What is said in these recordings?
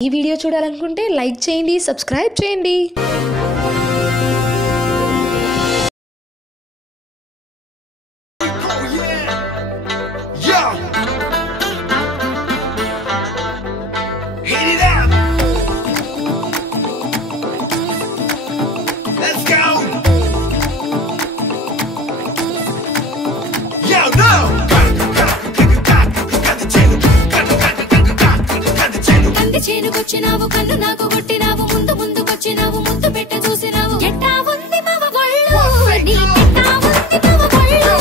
ఈ వీడియో చూడాలనుకుంటే లైక్ చేయండి సబ్స్క్రైబ్ చేయండి. కంది కన్ను నాకు కొట్టినావు ముందు ముందుకొచ్చినావు ముందు పెట్ట చూసినావు. ఎట్టా ఉంది మవ గొళ్ళు? ఎట్టా ఉంది మవ గొళ్ళు?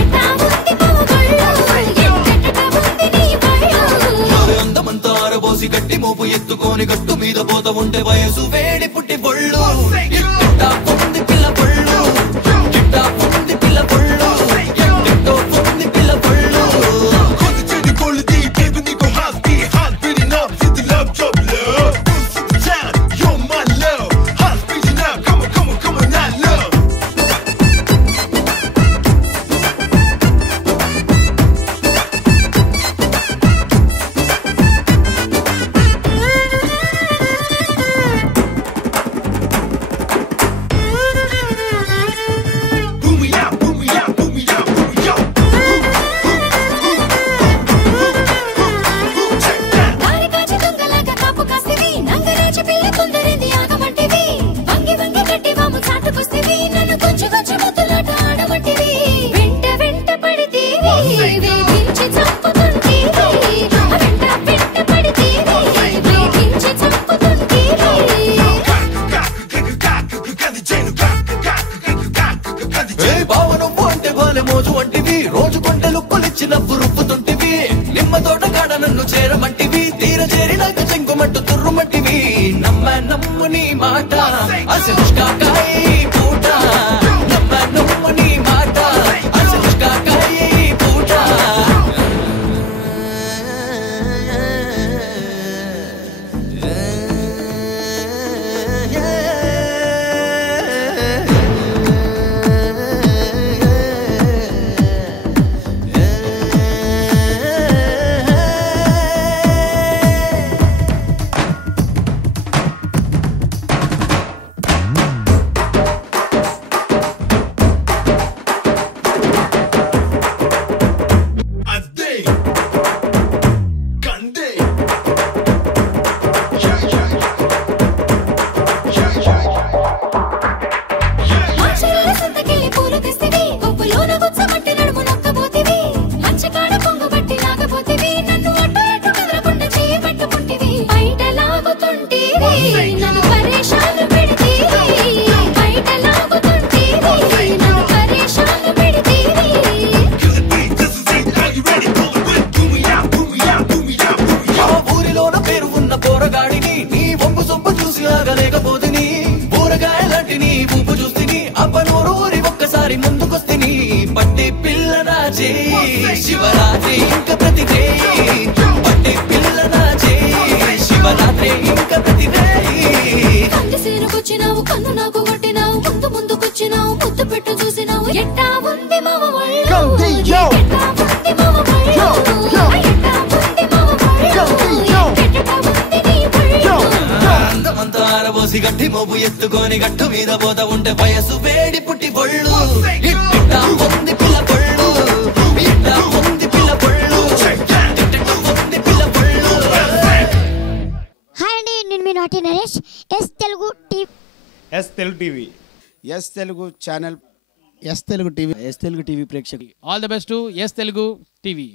ఎట్టా ఉంది మవ గొళ్ళు? ఆరబోసి గట్టి మోపు ఎత్తుకొని గట్టు మీద పోత ఉంటే వయసు వేడి పుట్టి బొళ్ళు. ఎట్టా పిల్ల బొళ్ళు? రోజు వంటివి. రోజు కొండలు కొలిచ్చినప్పు రుప్పుతుంటివి నిమ్మ తోట కాడ నన్ను చేరమంటివి. తీర చేరినాక చెంగుమట్టు తుర్రుమంటివి నమ్మ నమ్ము నీ మాట. అసలు ముందుకొస్తే పట్టి పిల్లరాజే శివరాజే ఇంకా ప్రతిదే కంది సేనుకొచ్చినావు కన్ను నాకు కొట్టినావు ముందు ముందుకొచ్చినావు ముద్దు పెట్టు చూసినావు. ఎట్టా ఉంది. ఎట్టా. ఎట్టా. ఎట్టా అందమంతా ఆరబోసి గట్టి మోపు ఎత్తుకొని గట్టు మీద పోత ఉంటే వయసు వేడి పుట్టి బొళ్ళు ఇట్టిట్టా ఉంది పిల్ల బొళ్ళు ఇట్టా ఉంది Telugu TV S Telugu channel S Telugu TV S Telugu TV ప్రేక్షకులు all the best S Telugu TV